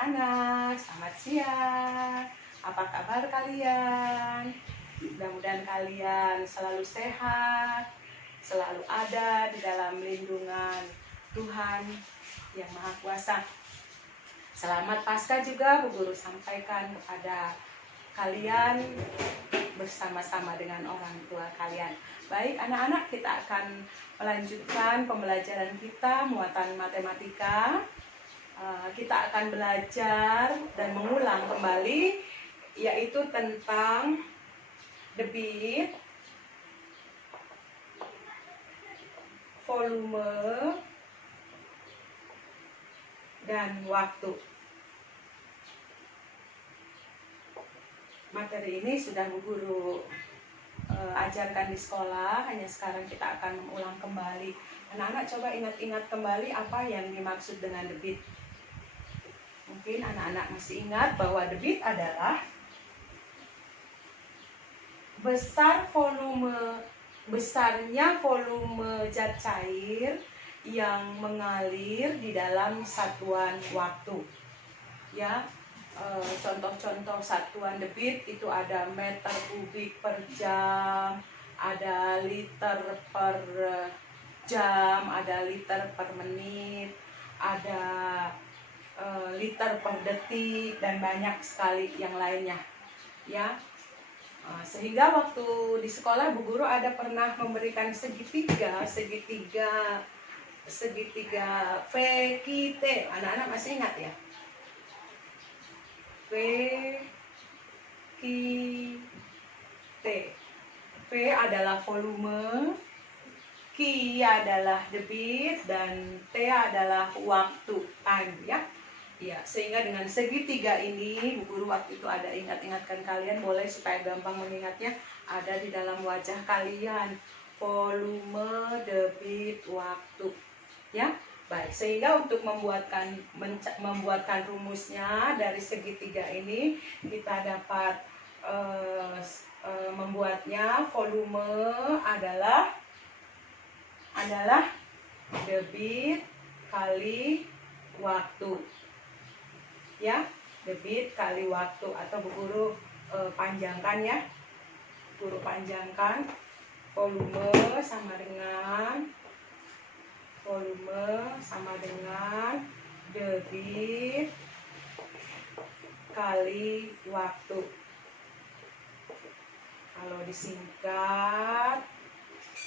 anak-anak, selamat siang. Apa kabar kalian? Mudah-mudahan kalian selalu sehat, selalu ada di dalam lindungan Tuhan yang Maha Kuasa. Selamat Paskah juga Bu Guru sampaikan kepada kalian bersama-sama dengan orang tua kalian. Baik anak-anak, kita akan melanjutkan pembelajaran kita muatan matematika. Kita akan belajar dan mengulang kembali, yaitu tentang debit, volume, dan waktu. Materi ini sudah Bu Guru ajarkan di sekolah, hanya sekarang kita akan mengulang kembali. Anak-anak coba ingat-ingat kembali apa yang dimaksud dengan debit. Mungkin anak-anak masih ingat bahwa debit adalah besarnya volume zat cair yang mengalir di dalam satuan waktu. Ya, contoh-contoh satuan debit itu ada meter kubik per jam, ada liter per jam, ada liter per menit, ada liter per detik, dan banyak sekali yang lainnya. Ya, sehingga waktu di sekolah Bu Guru ada pernah memberikan segitiga VQT. Anak-anak masih ingat ya? VQT. V adalah volume, Q adalah debit, dan T adalah waktu, time, ya. Ya, sehingga dengan segitiga ini Bu Guru waktu itu ada ingatkan kalian, boleh supaya gampang mengingatnya, ada di dalam wajah kalian, volume, debit, waktu. Ya, baik. Sehingga untuk membuatkan rumusnya dari segitiga ini, kita dapat membuatnya. Volume adalah debit kali waktu. Ya, debit kali waktu, atau Bu Guru panjangkan ya. Bu Guru panjangkan, volume sama dengan debit kali waktu. Kalau disingkat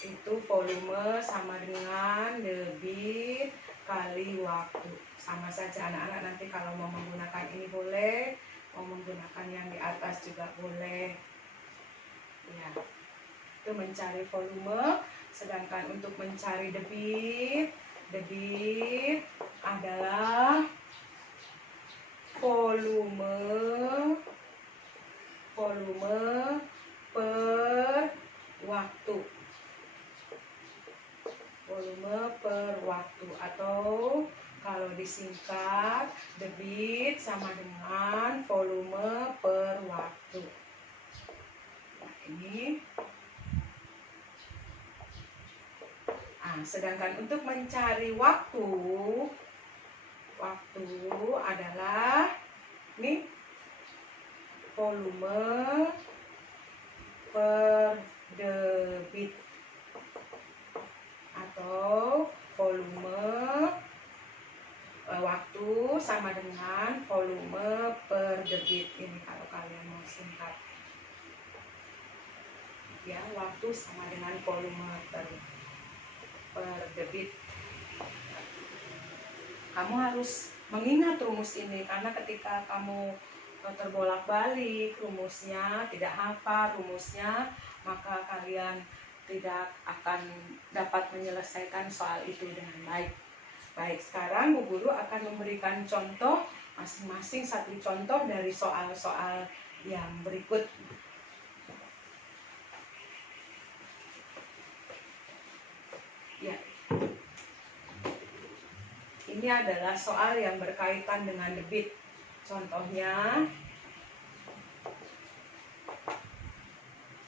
itu volume sama dengan debit kali waktu. Sama saja anak-anak, nanti kalau mau menggunakan ini boleh, mau menggunakan yang di atas juga boleh. Ya, itu mencari volume. Sedangkan untuk mencari debit adalah volume per waktu. Volume per waktu, atau kalau disingkat, debit sama dengan volume per waktu. Nah, ini. Sedangkan untuk mencari waktu adalah ini, volume per debit, atau volume waktu sama dengan volume per debit. Ini kalau kalian mau singkat ya, waktu sama dengan volume per debit. Kamu harus mengingat rumus ini, karena ketika kamu terbolak-balik rumusnya, tidak hafal rumusnya, maka kalian tidak akan dapat menyelesaikan soal itu dengan baik. Baik, sekarang Bu Guru akan memberikan contoh, masing-masing satu contoh dari soal-soal yang berikut. Ya, ini adalah soal yang berkaitan dengan debit. Contohnya,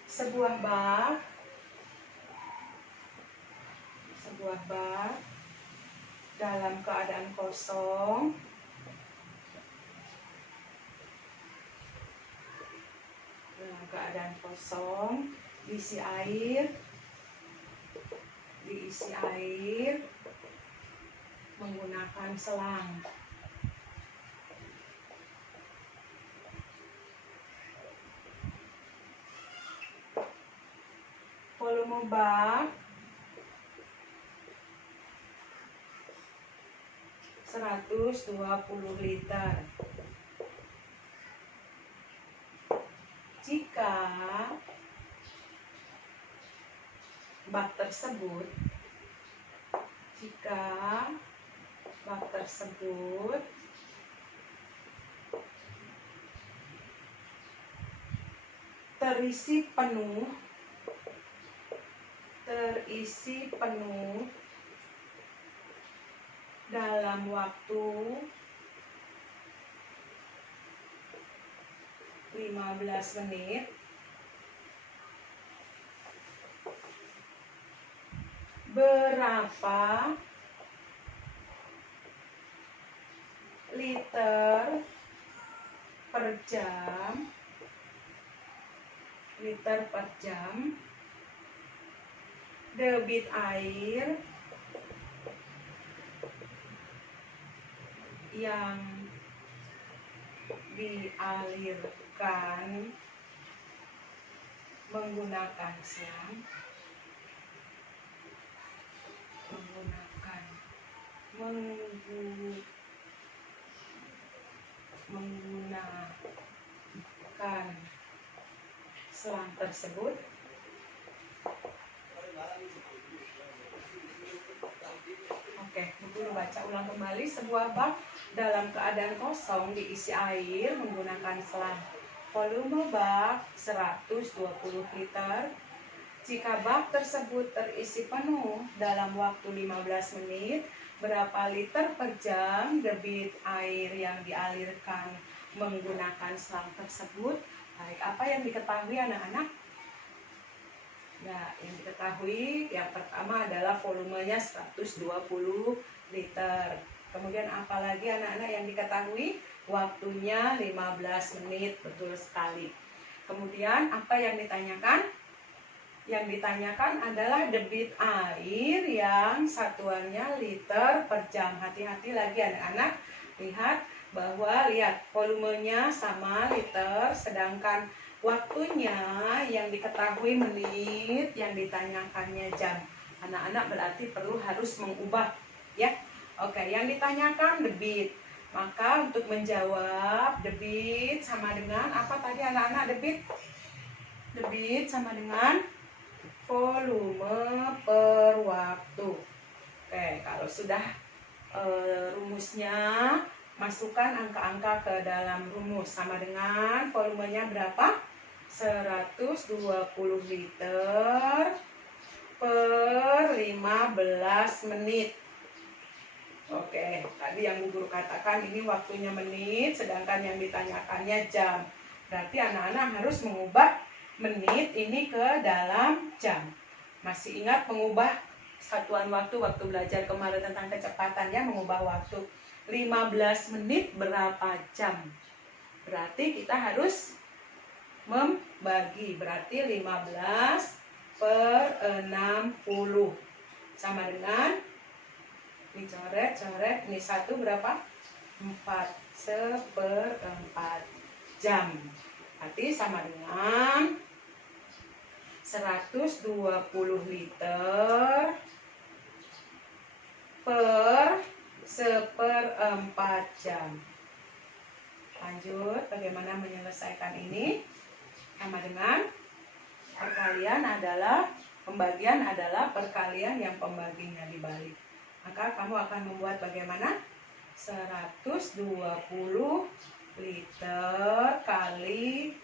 sebuah bak dalam keadaan kosong keadaan kosong, diisi air menggunakan selang. Volume bak 120 liter. Jika bak tersebut terisi penuh dalam waktu 15 menit, berapa liter per jam debit air yang dialirkan menggunakan selang, menggunakan selang tersebut. Oke, guru baca ulang kembali. Sebuah bak dalam keadaan kosong diisi air menggunakan selang. Volume bak 120 liter. Jika bak tersebut terisi penuh dalam waktu 15 menit, berapa liter per jam debit air yang dialirkan menggunakan selang tersebut? Baik, apa yang diketahui anak-anak? Nah, yang diketahui yang pertama adalah volumenya 120 liter. Kemudian apalagi anak-anak yang diketahui? Waktunya 15 menit, betul sekali. Kemudian apa yang ditanyakan? Yang ditanyakan adalah debit air yang satuannya liter per jam. Hati-hati lagi anak-anak, lihat bahwa volumenya sama liter, sedangkan waktunya yang diketahui menit, yang ditanyakannya jam. Anak-anak berarti harus mengubah ya. Oke, yang ditanyakan debit. Maka untuk menjawab debit sama dengan apa tadi anak-anak? Debit sama dengan volume per waktu. Oke, kalau sudah rumusnya, masukkan angka-angka ke dalam rumus. Sama dengan volumenya berapa? 120 liter per 15 menit. Oke, tadi yang Bu Guru katakan ini waktunya menit, sedangkan yang ditanyakannya jam. Berarti anak-anak harus mengubah menit ini ke dalam jam. Masih ingat mengubah satuan waktu belajar kemarin tentang kecepatan ya, mengubah waktu 15 menit berapa jam? Berarti kita harus membagi, berarti 15 per 60 sama dengan, ini coret, ini 1 berapa? 4 1/4 jam. Berarti sama dengan 120 liter per 1/4 jam. Lanjut, bagaimana menyelesaikan ini? Sama dengan pembagian adalah perkalian yang pembaginya dibalik. Maka kamu akan membuat bagaimana? 120 liter kali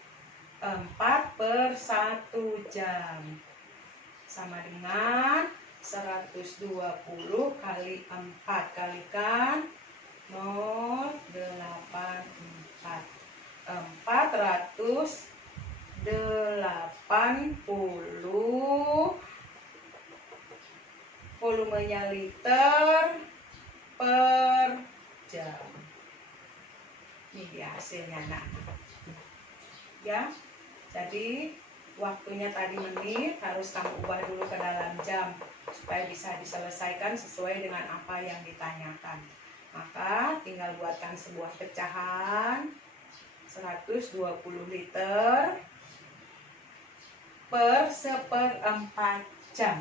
4 per 1 jam sama dengan 120 kali 4 kalikan 0,84 480 volumenya liter per jam. Ini dia hasilnya, nak. Ya, Jadi waktunya tadi menit harus kamu ubah dulu ke dalam jam supaya bisa diselesaikan sesuai dengan apa yang ditanyakan. Maka tinggal buatkan sebuah pecahan 120 liter per 1/4 jam.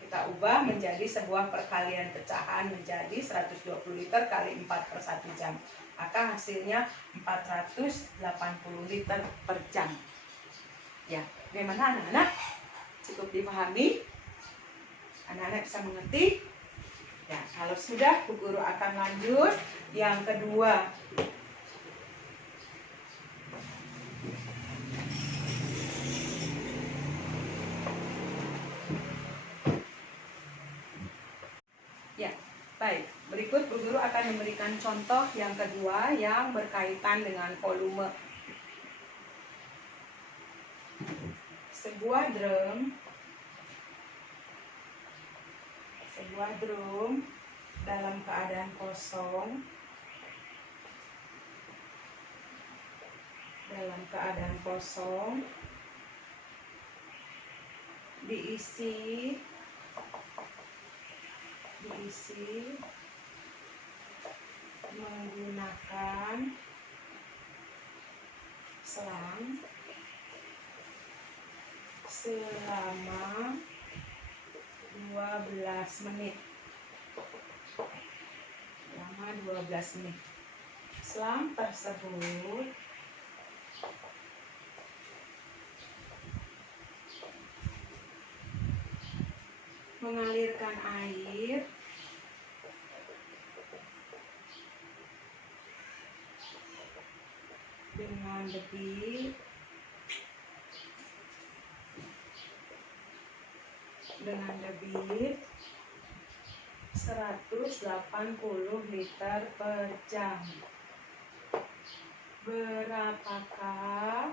Kita ubah menjadi sebuah perkalian pecahan menjadi 120 liter kali 4 per 1 jam. Maka hasilnya 480 liter per jam. Ya, bagaimana anak-anak? Cukup dipahami? Anak-anak bisa mengerti? Ya, kalau sudah, Bu Guru akan lanjut yang kedua. Ya, baik. Berikut Bu Guru akan memberikan contoh yang kedua yang berkaitan dengan volume. Sebuah drum dalam keadaan kosong diisi menggunakan selang selama 12 menit. Selang tersebut mengalirkan air dengan debit 180 liter per jam. Berapakah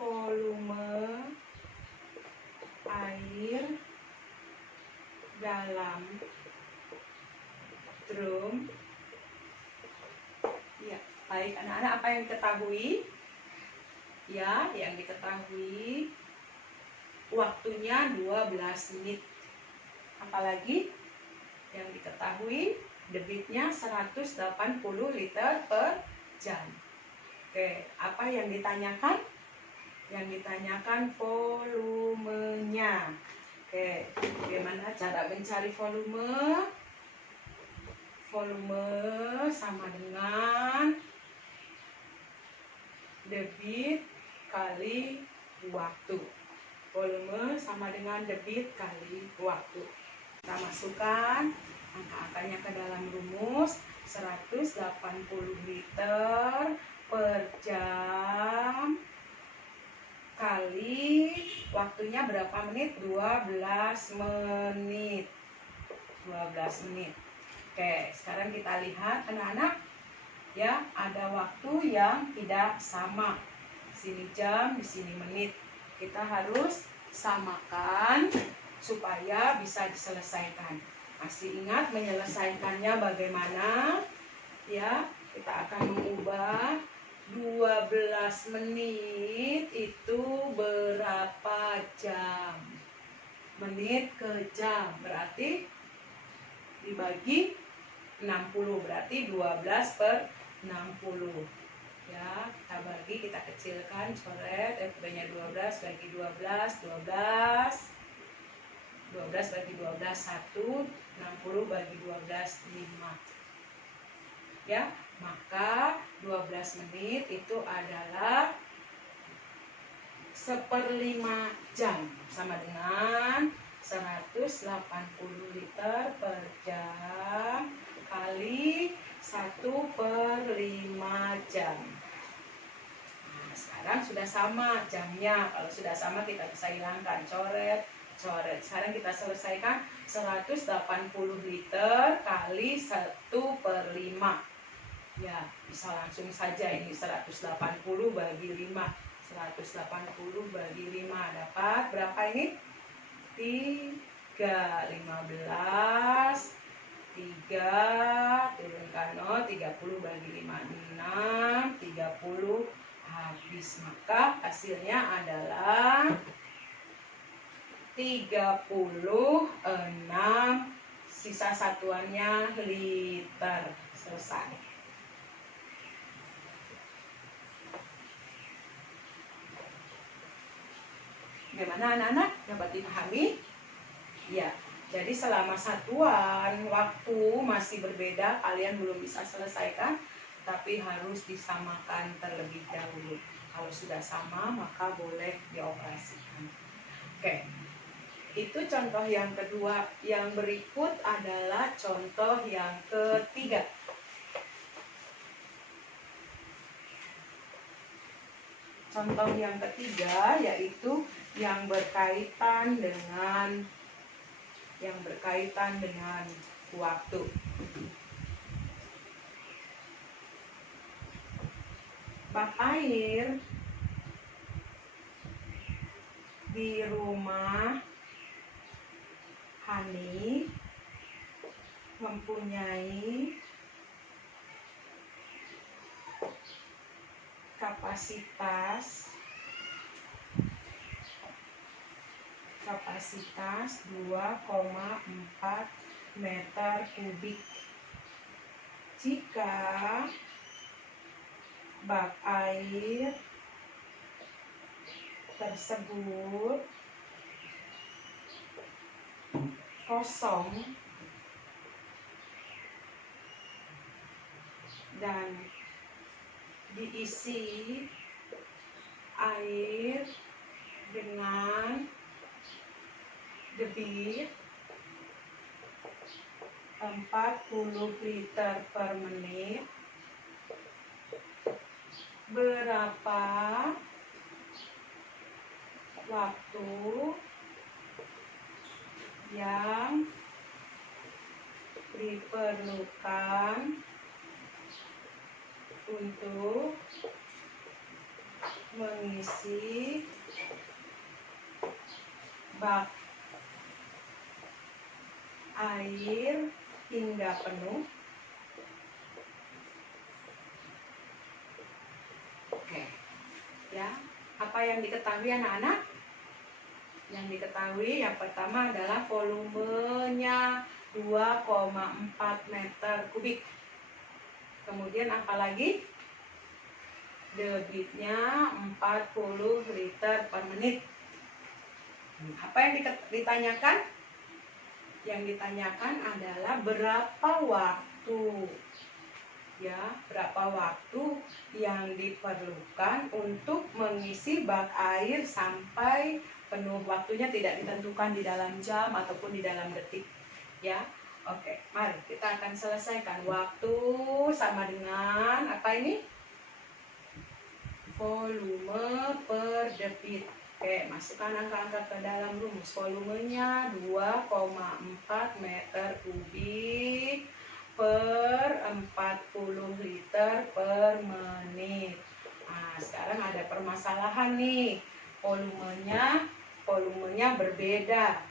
volume air dalam drum? Ya, baik anak-anak, apa yang diketahui? Ya, yang diketahui waktunya 12 menit. Apalagi yang diketahui debitnya 180 liter per jam. Oke, apa yang ditanyakan? Yang ditanyakan volumenya. Oke, bagaimana cara mencari volume? Volume sama dengan debit kali waktu. Volume sama dengan debit kali waktu. Kita masukkan angka-angkanya ke dalam rumus. 180 liter per jam kali waktunya berapa menit? 12 menit. 12 menit. Oke, sekarang kita lihat anak-anak. Ya, ada waktu yang tidak sama. Di sini jam, di sini menit. Kita harus samakan supaya bisa diselesaikan. Masih ingat menyelesaikannya bagaimana? Ya, kita akan mengubah 12 menit itu berapa jam? Menit ke jam berarti dibagi 60, berarti 12 per 60. Ya, kita bagi, kita kecilkan, coret, F-nya 12 bagi 12, 12 bagi 12, 1, 60 bagi 12, 5. Ya, maka 12 menit itu adalah 1/5 jam, sama dengan 180 liter per jam kali 1/5 jam. Nah, sekarang sudah sama jamnya. Kalau sudah sama kita bisa hilangkan, coret. Sekarang kita selesaikan 180 liter kali 1/5. Ya, bisa langsung saja ini 180 bagi 5. 180 bagi 5 dapat berapa ini? 3, 15, 3, turunkan 0, 30 bagi 5, 6, 30 habis. Maka hasilnya adalah 36, sisa satuannya liter. Selesai. Bagaimana anak-anak? Dapat dipahami? Ya, jadi selama satuan waktu masih berbeda, kalian belum bisa selesaikan, tapi harus disamakan terlebih dahulu. Kalau sudah sama, maka boleh dioperasikan. Oke, itu contoh yang kedua. Yang berikut adalah contoh yang ketiga. Contoh yang ketiga yaitu yang berkaitan dengan waktu. Bak air di rumah Hani mempunyai kapasitas 2,4 meter kubik. Jika bak air tersebut kosong dan diisi air dengan debit 40 liter per menit, berapa waktu yang diperlukan untuk mengisi bak air hingga penuh? Oke, ya, apa yang diketahui anak-anak? Yang diketahui yang pertama adalah volumenya 2,4 meter kubik. Kemudian apa lagi? Debitnya 40 liter per menit. Apa yang ditanyakan? Yang ditanyakan adalah berapa waktu, ya, berapa waktu yang diperlukan untuk mengisi bak air sampai penuh. Waktunya tidak ditentukan di dalam jam ataupun di dalam detik, ya. Oke, mari kita akan selesaikan. Waktu sama dengan apa ini? Volume per debit. Oke, masukkan angka-angka ke dalam rumus. Volumenya 2,4 meter kubik per 40 liter per menit. Nah, sekarang ada permasalahan nih. Volumenya berbeda.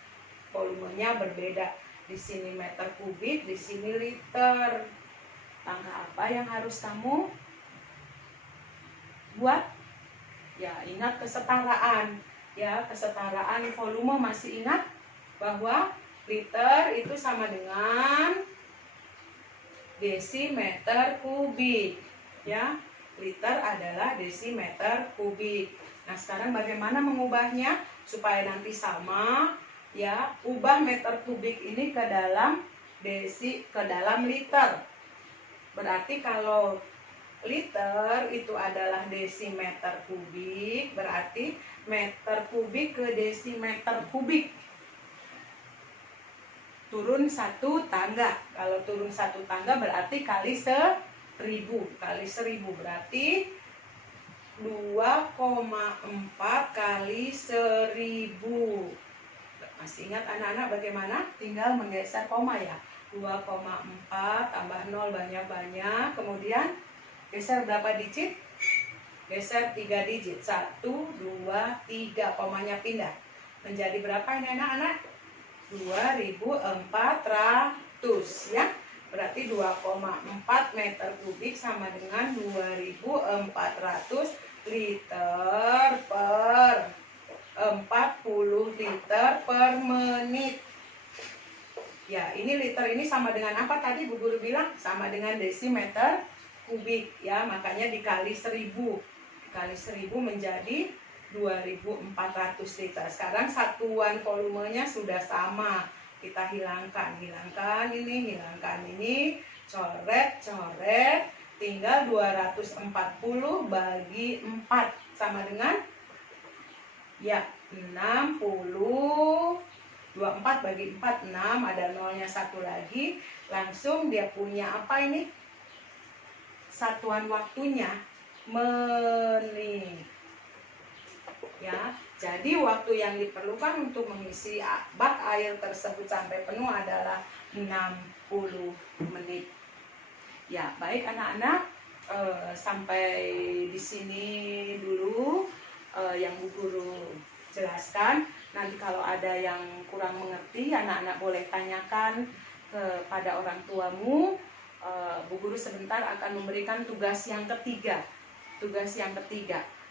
Volumenya berbeda. Di sini meter kubik, di sini liter. Langkah apa yang harus kamu buat? Ya, ingat kesetaraan. Ya, kesetaraan volume, masih ingat bahwa liter itu sama dengan desimeter kubik. Ya, liter adalah desimeter kubik. Nah, sekarang bagaimana mengubahnya supaya nanti sama? Ya, ubah meter kubik ini ke dalam liter. Berarti kalau liter itu adalah desimeter kubik, berarti meter kubik ke desimeter kubik. Turun satu tangga. Kalau turun satu tangga berarti kali 1000. Kali 1000 berarti 2,4 kali 1000. Masih ingat anak-anak bagaimana? Tinggal menggeser koma ya. 2,4 tambah 0 banyak-banyak. Kemudian geser berapa digit? Geser 3 digit. 1, 2, 3. Komanya pindah. Menjadi berapa ini anak-anak? 2400 ya. Berarti berarti 2,4 meter kubik sama dengan 2400 liter per 40 liter per menit. Ya, ini liter ini sama dengan apa tadi Bu Guru bilang? Sama dengan desimeter kubik ya, makanya dikali 1000. Dikali 1000 menjadi 2400 liter. Sekarang satuan volumenya sudah sama. Kita hilangkan ini, coret, tinggal 240 bagi 4 sama dengan ya 60. 24 bagi 4, 6, ada nolnya satu lagi, langsung dia punya apa ini? Satuan waktunya menit. Ya, jadi waktu yang diperlukan untuk mengisi bak air tersebut sampai penuh adalah 60 menit. Ya, baik anak-anak, sampai di sini dulu yang Bu Guru jelaskan. Nanti kalau ada yang kurang mengerti, anak-anak boleh tanyakan kepada orang tuamu. Bu Guru sebentar akan memberikan tugas yang ketiga.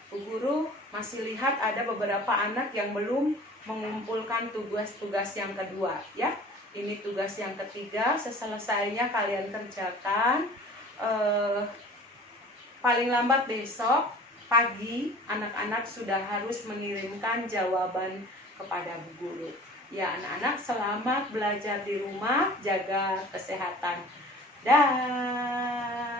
Bu Guru masih lihat ada beberapa anak yang belum mengumpulkan tugas-tugas yang kedua ya. Ini tugas yang ketiga, seselesainya kalian kerjakan. Paling lambat besok pagi anak-anak sudah harus mengirimkan jawaban kepada Bu Guru. Ya anak-anak, selamat belajar di rumah, jaga kesehatan. Dah.